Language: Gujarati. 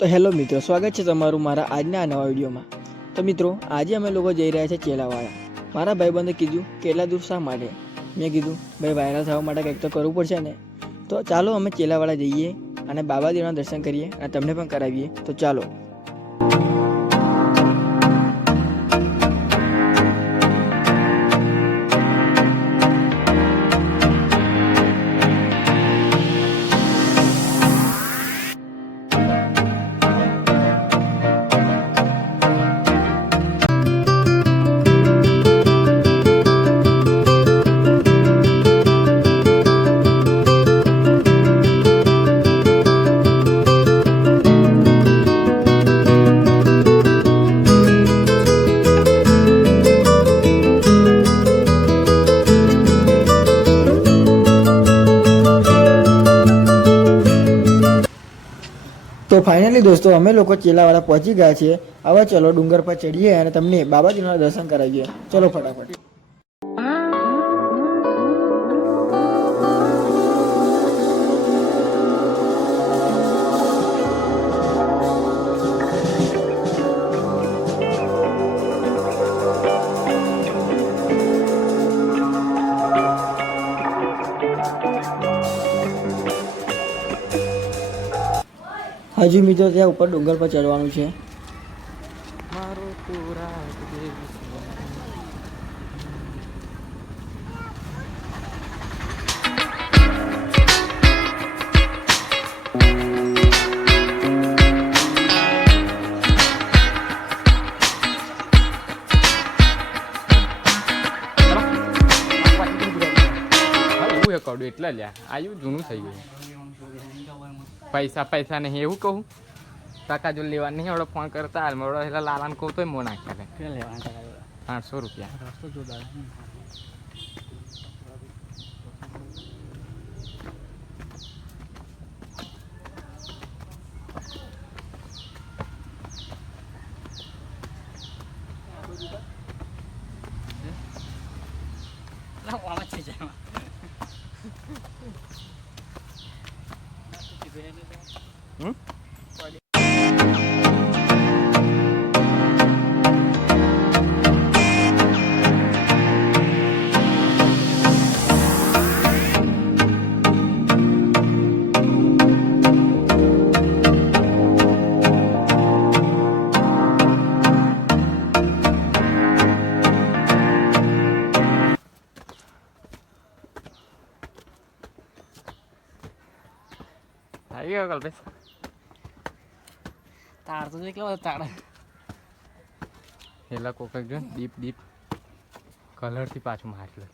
તો હેલો મિત્રો, સ્વાગત છે તમારું મારા આજના નવા વિડીયોમાં। તો મિત્રો, આજે અમે લોકો જઈ રહ્યા છે ચેલાવાડા। મારા ભાઈબંધે કીધું કે એટલા દૂર શા માટે? મેં કીધું ભાઈ વાયરલ થવા માટે કંઈક તો કરવું પડશે ને। તો ચાલો અમે ચેલાવાડા જઈએ અને બાબાદેવના દર્શન કરીએ અને તમને પણ કરાવીએ। તો ચાલો। તો ફાઇનલી દોસ્તો, અમે લોકો ચેલાવાડા પહોંચી ગયા છીએ। હવે ચલો ડુંગર પર ચડીએ અને તમને બાબાજીના દર્શન કરાવીએ। ચલો ફટાફટ। હજુ મિત્રો ત્યાં ઉપર ડુંગર પર ચડવાનું છે। એટલે લ્યા આયુ જૂનું થઈ ગયું। પૈસા નહીં એવું કહું, ટકા જો લેવા નહીં આવડે ફોન કરતા હાલ મળો એટલે લાલાને કહું તોય મો નાખ્યા 800 રૂપિયા રસ્તો જોતા। આવી ગયો કલ્પેશ? તાર તો કેટલો તાર પેલા કોક જો ડીપ કલરથી પાછું મારી લે।